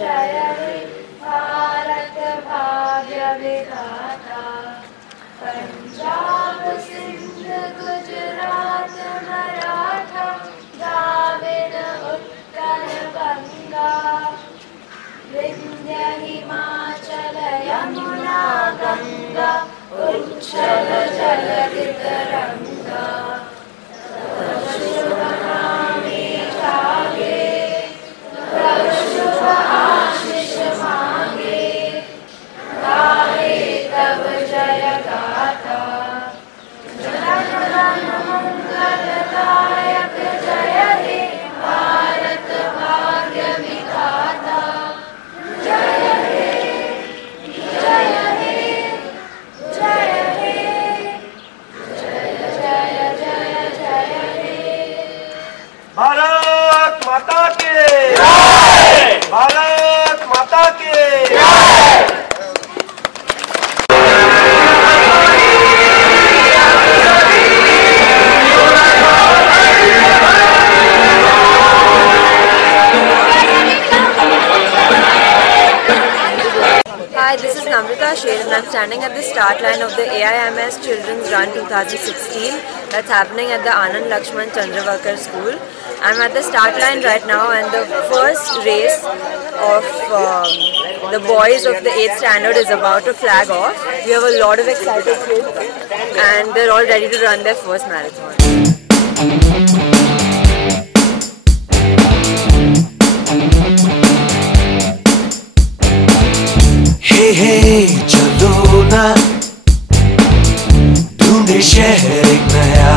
जय हे भारत भाग्य विधाता। पंजाब सिंध गुजरात मराठा द्राविड़ उत्कल बंगा। विंध्य हिमाचल यमुना गंगा उच्चल जलधि तरंगा। तव शुभ नामे जागे तव शुभ आशीष मांगे। गाहे तव जय गाथा जन गण मंगलदायक। जय हे भारत भाग्य विधाता। जय हे जय हे जय हे जय जय जय जय हे। भारत माता की जय। भारत माता की जय। Hi, this is Namrita Sheth and I'm standing at the start line of the AIMS Children's Run 2016 that's happening at the Anand Lakshman Chandravakar School. I'm at the start line right now and the first race of the boys of the 8th standard is about to flag off. We have a lot of excited kids and they're all ready to run their first marathon. हे चलो ना ढूंढे शहर एक नया,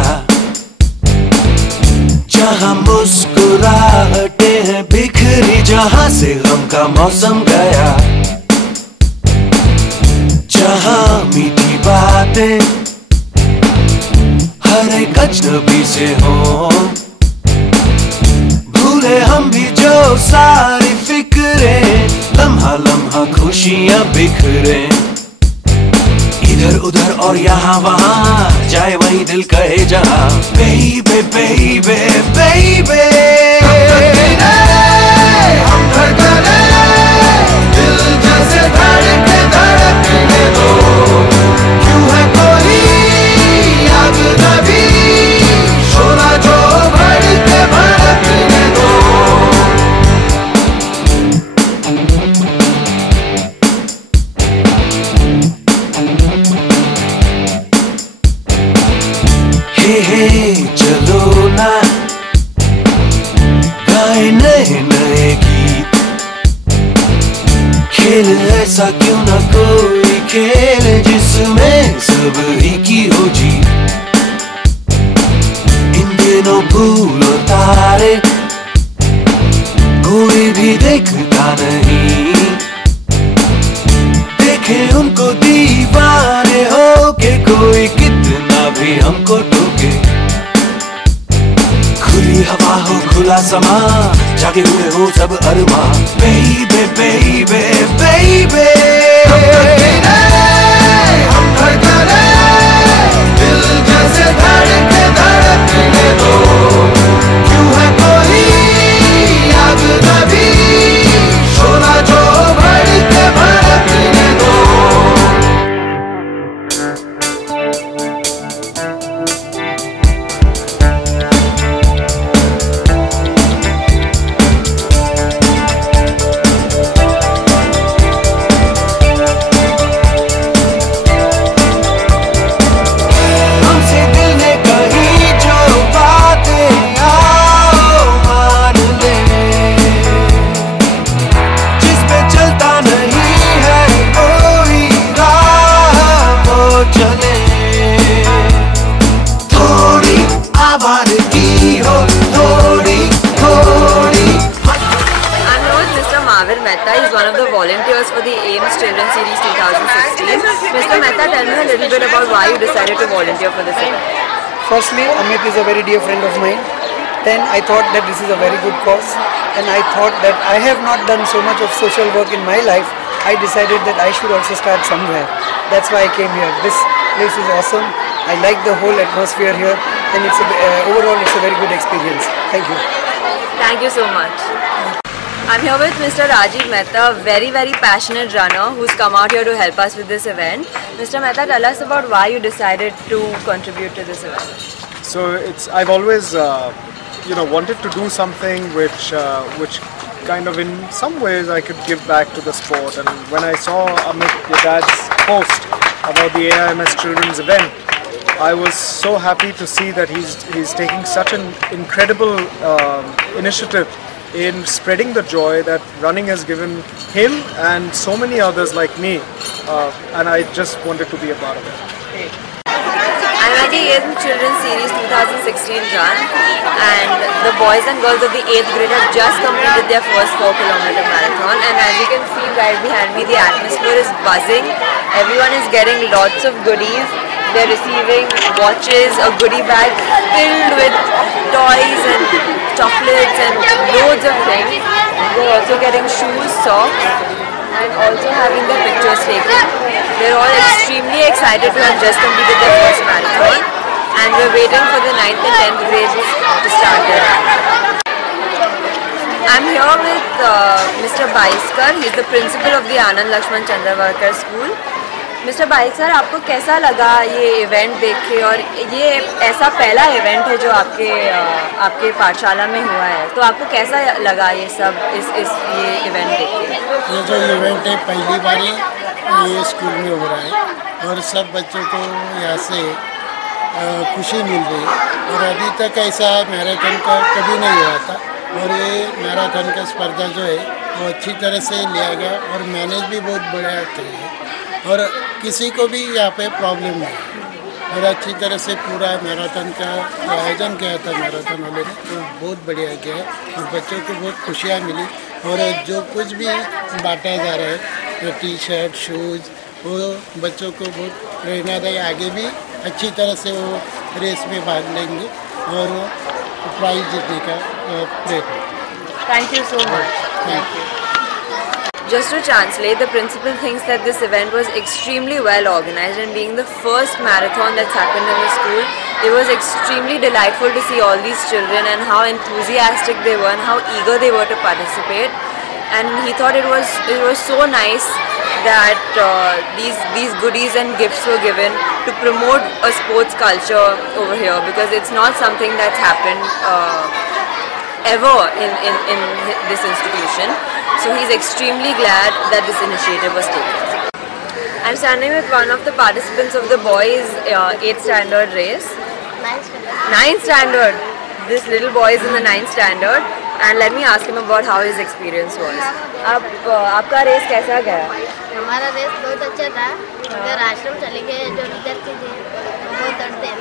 जहाँ मुस्कुराहटें हैं बिखरी, जहाँ से गम का मौसम गया, जहाँ मीठी बातें हर एक अजनबी से हों। भूले हम भी जो सारी फिक्रें, लम्हा लम्हा खुशियां बिखरे। इधर उधर और यहाँ वहाँ जाए वही दिल कहे जहाँ। बेबे बेबे बेबे हम धड़कने दिल जैसे धड़के धड़कने दो। क्यों है कोई याद नभी शोला जो भड़के भड़कने दो। हे चलो ना गाए नए नए गीत, खेल ऐसा क्यों ना कोई खेल जिसमें सब ही की हो जीत। इन दिनों भूलो तारे कोई भी देखता नहीं, देखे उनको दीवाने हो के कोई कितना भी हमको टोके। खुली हवा हो खुला समा जागे हुए हो सब अरमा। बेबे बेबे बेबे हम धड़कने दिल जैसे धड़के धड़कने दो। क्यों है कोई याद नभी शोला जो भड़के भड़कने दो। He's one of the volunteers for the AIMS Children's Series 2016. Mr. Mehta, tell me a little bit about why you decided to volunteer for this event. Firstly, Amit is a very dear friend of mine. Then I thought that this is a very good cause, and I thought that I have not done so much of social work in my life. I decided that I should also start somewhere. That's why I came here. This place is awesome. I like the whole atmosphere here, and it's overall it's a very good experience. Thank you. Thank you so much. I'm here with Mr. Rajiv Mehta, a very passionate runner who's come out here to help us with this event. Mr. Mehta, tell us about why you decided to contribute to this event. So I've always wanted to do something which kind of in some ways I could give back to the sport. And when I saw Amit, your dad's post about the AIMS children's event, I was so happy to see that he's taking such an incredible initiative in spreading the joy that running has given him and so many others like me, and I just wanted to be a part of it. I'm at the 8th Children's Series 2016 run, and the boys and girls of the 8th grade have just completed their first 4-kilometer marathon, and as you can see right behind me, the atmosphere is buzzing. Everyone is getting lots of goodies. They're receiving watches, a goodie bag filled with toys and chocolates and loads of things. They're also getting shoes, socks, and also having their pictures taken. They're all extremely excited to have just completed their first marathon, and we're waiting for the 9th and 10th grades to start their run. I'm here with Mr. Baiskar. He's the principal of the Anand Lakshman Chandravakar School. Mister bike sir, आपको कैसा लगा ये event देख के, और ये ऐसा पहला इवेंट है जो आपके पाठशाला में हुआ है, तो आपको कैसा लगा ये सब ये इवेंट देख के? ये जो इवेंट है पहली बार ये स्कूल में हो रहा है और सब बच्चों को यहाँ से खुशी मिल रही है, और अभी तक ऐसा मैराथन का कभी नहीं हुआ था, और ये मैराथन का स्पर्धा जो है वो अच्छी तरह से लिया गया और मैनेज भी बहुत बढ़िया किया है, और किसी को भी यहाँ पे प्रॉब्लम नहीं, और अच्छी तरह से पूरा मैराथन का आयोजन किया था मैराथन वाले ने, तो बहुत बढ़िया किया है और बच्चों को बहुत खुशियाँ मिली, और जो कुछ भी बांटा जा रहा है टी शर्ट शूज़, वो बच्चों को बहुत प्रेरणादायी, आगे भी अच्छी तरह से वो रेस में भाग लेंगे और प्राइज जीतने का प्रयत्न। Thank you so much. Thank you. Just to translate, the principal thinks that this event was extremely well organized, and being the first marathon that's happened in the school, it was extremely delightful to see all these children and how enthusiastic they were and how eager they were to participate. And he thought it was so nice that these goodies and gifts were given to promote a sports culture over here, because it's not something that's happened ever in this institution. So he's extremely glad that this initiative was taken. I'm standing with one of the participants of the boys' 8th standard race. 9th standard. This little boy is in the 9th standard, and let me ask him about how his experience was. आपका race कैसा गया? हमारा race बहुत अच्छा था। इधर आश्रम चले गए जो विद्यार्थी थे बहुत डरते हैं।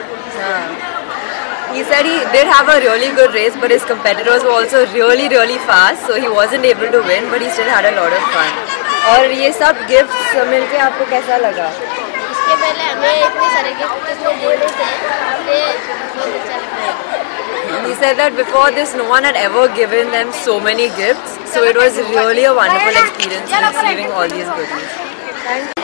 He said he did have a really good race, but his competitors were also really fast, so he wasn't able to win, but he still had a lot of fun. और ये सब गिफ्ट्स मिलके आपको कैसा लगा? इसके पहले हमें इतने सारे गिफ्ट किसने दिए थे, इसलिए बहुत अच्छा लगा। He said that before this, no one had ever given them so many gifts, so it was really a wonderful experience receiving all these goodies. Thank you.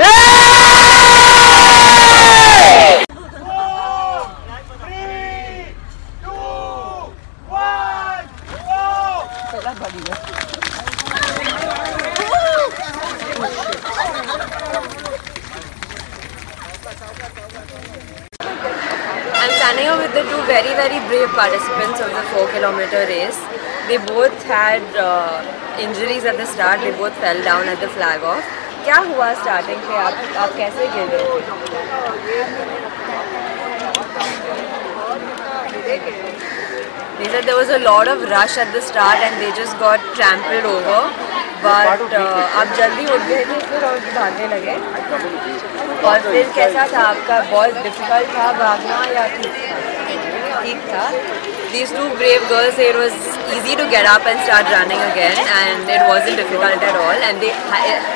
I'm standing here with the two very brave participants of the 4-kilometer race. They both had injuries at the start. They both fell down at the flag off. क्या हुआ starting पे? आप कैसे गिरे? They said there was a lot of rush at the start and they just got trampled over. But आप जल्दी उठ गए थे फिर और भागने लगे। और फिर कैसा था आपका? बहुत difficult था भागना या ठीक था? These two brave girls say it was easy to get up and start running again, and it wasn't difficult at all, and they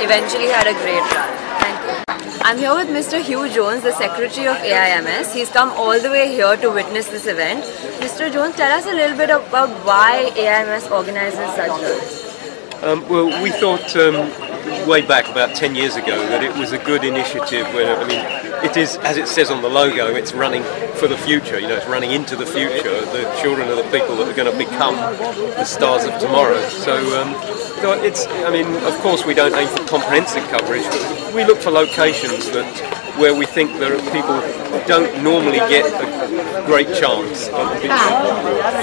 eventually had a great run. Thank you. I'm here with Mr. Hugh Jones, the Secretary of AIMS. He's come all the way here to witness this event. Mr. Jones, tell us a little bit about why AIMS organizes such runs. Well, we thought way back about 10 years ago that it was a good initiative. Where, I mean, it is, as it says on the logo, it's running for the future. You know, it's running into the future. The children are the people that are going to become the stars of tomorrow. So it's, I mean, of course we don't aim for comprehensive coverage, but we look for locations where we think there are people who don't normally get a great chance of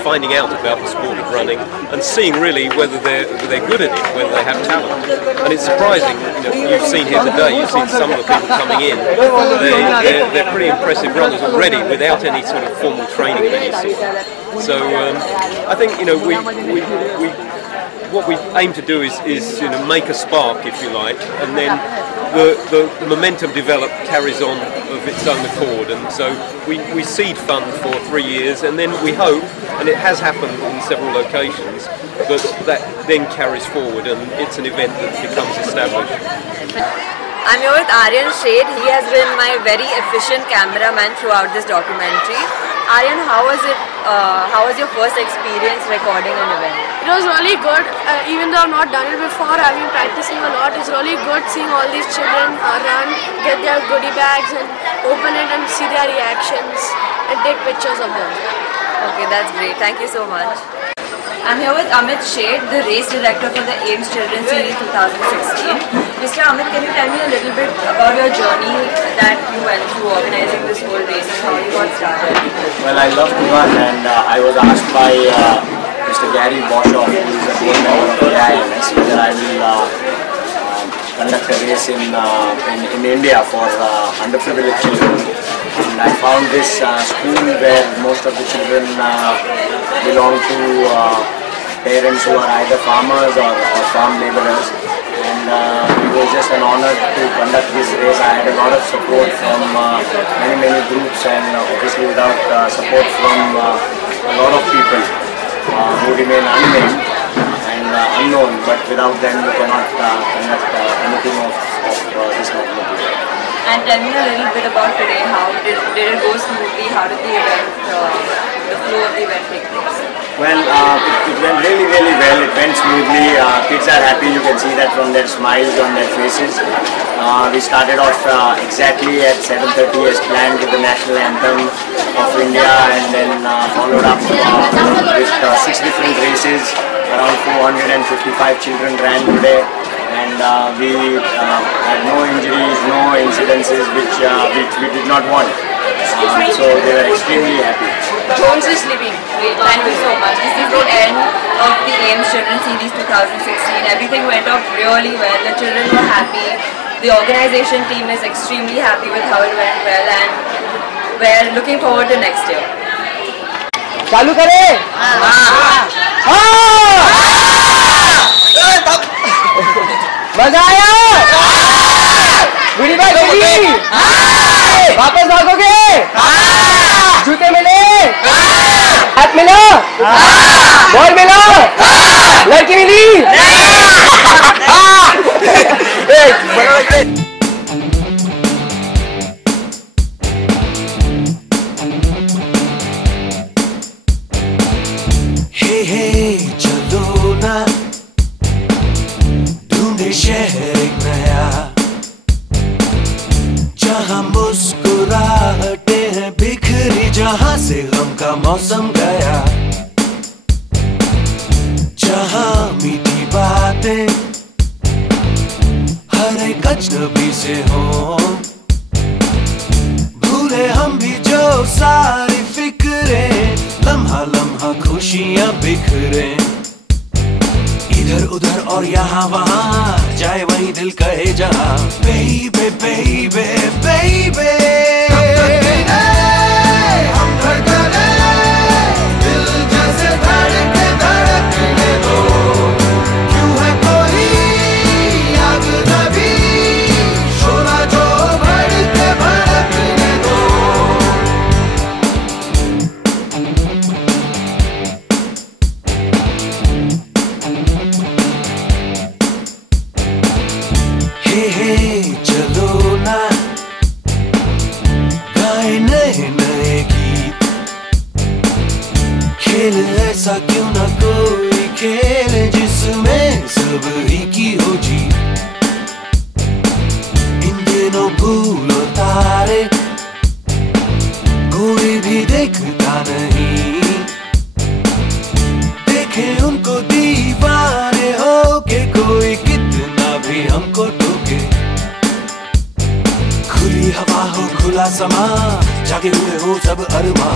finding out about the sport of running and seeing really whether they're good at it, whether they have talent. And it's surprising, you know, you've seen here today, you've seen some of the people coming in, they're pretty impressive runners already without any sort of formal training of any sort. So I think, you know, what we aim to do is you know, make a spark, if you like, and then the momentum develop carries on of its own accord. And so we seed fund for 3 years, and then we hope, and it has happened in several locations, that then carries forward and it's an event that becomes established. I'm here with Aryan Shade. He has been my very efficient cameraman throughout this documentary. Aryan, how was it? How was your first experience recording an event? It was really good. Even though I've not done it before, I've been practicing a lot. It's really good seeing all these children run, get their goodie bags and open it and see their reactions and take pictures of them. Okay, that's great. Thank you so much. I'm here with Amit Shade, the race director for the AIMS Children's Series 2016. Mr. Amit, can you tell me a little bit about your journey that you went through organizing this whole race and how you got started? Well, I love to run, and I was asked by Mr. Gary Boshoff, who is a board member of the AIMS, whether I will conduct a race in India for underprivileged children. And I found this school where most of the children belong to parents who are either farmers or farm laborers. And it was just an honor to conduct this race. I had a lot of support from many groups, and obviously without support from a lot of people who remain unnamed and unknown, but without them you cannot conduct anything of this magnitude. And tell me a little bit about today. How did it go smoothly? How did the event, the flow of the event take place? Well, it went really well. It went smoothly. Kids are happy. You can see that from their smiles on their faces. We started off exactly at 7:30 as planned with the national anthem of India, and then followed up with 6 different races. Around 455 children ran today. And we had no injuries, no incidences which we did not want. So they were extremely happy. Jones is sleeping. Great. Thank you so much. This is the end of the AIMS Children's Series 2016. Everything went off really well. The children were happy. The organization team is extremely happy with how it went well, and we're looking forward to next year. चालू करें? मजा आया? Gudi by Gudi? वापस भागोगे? जूते मिले? हाथ मिला? Ball मिला? लड़की मिली? चलो ना ढूंढे शहर एक नया, जहाँ मुस्कुराहटे हैं बिखरी, जहाँ से गम का मौसम गया, जहाँ मीठी बातें हर एक अजनबी से हो, भूले हम भी जो सारी फिक्रें, लम्हा लम्हा खुशियाँ बिखरे, इधर उधर और यहाँ वहाँ, जाए वही दिल कहे जहाँ, baby baby baby, हम धड़कने दिल जैसे धड़कने दो, क्यों है कोई आग नबी, शोला जो भड़कने दो। चलो ना गाए नए नए गीत, सब अरमा